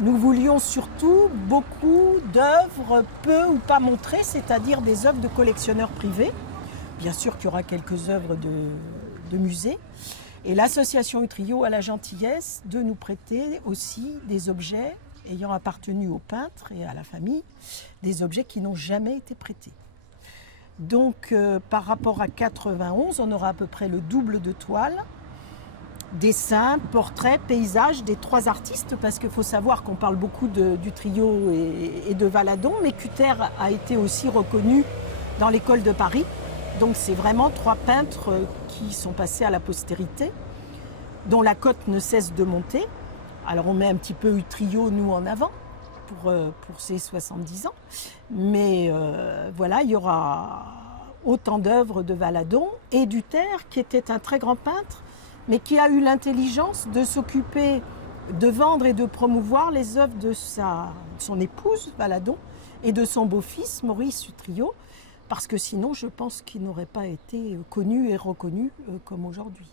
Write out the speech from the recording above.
Nous voulions surtout beaucoup d'œuvres peu ou pas montrées, c'est-à-dire des œuvres de collectionneurs privés. Bien sûr qu'il y aura quelques œuvres de musées. Et l'association Utrio a la gentillesse de nous prêter aussi des objets ayant appartenu aux peintres et à la famille, des objets qui n'ont jamais été prêtés. Donc par rapport à 91, on aura à peu près le double de toiles, dessins, portraits, paysages des trois artistes, parce qu'il faut savoir qu'on parle beaucoup du trio et de Valadon, mais Cutter a été aussi reconnu dans l'école de Paris. Donc c'est vraiment trois peintres qui sont passés à la postérité, dont la cote ne cesse de monter. Alors on met un petit peu Utrio, nous, en avant pour ses 70 ans. Mais voilà, il y aura autant d'œuvres de Valadon et Duter, qui était un très grand peintre, mais qui a eu l'intelligence de s'occuper de vendre et de promouvoir les œuvres de son épouse, Valadon, et de son beau-fils, Maurice Utrio, parce que sinon, je pense qu'il n'aurait pas été connu et reconnu comme aujourd'hui.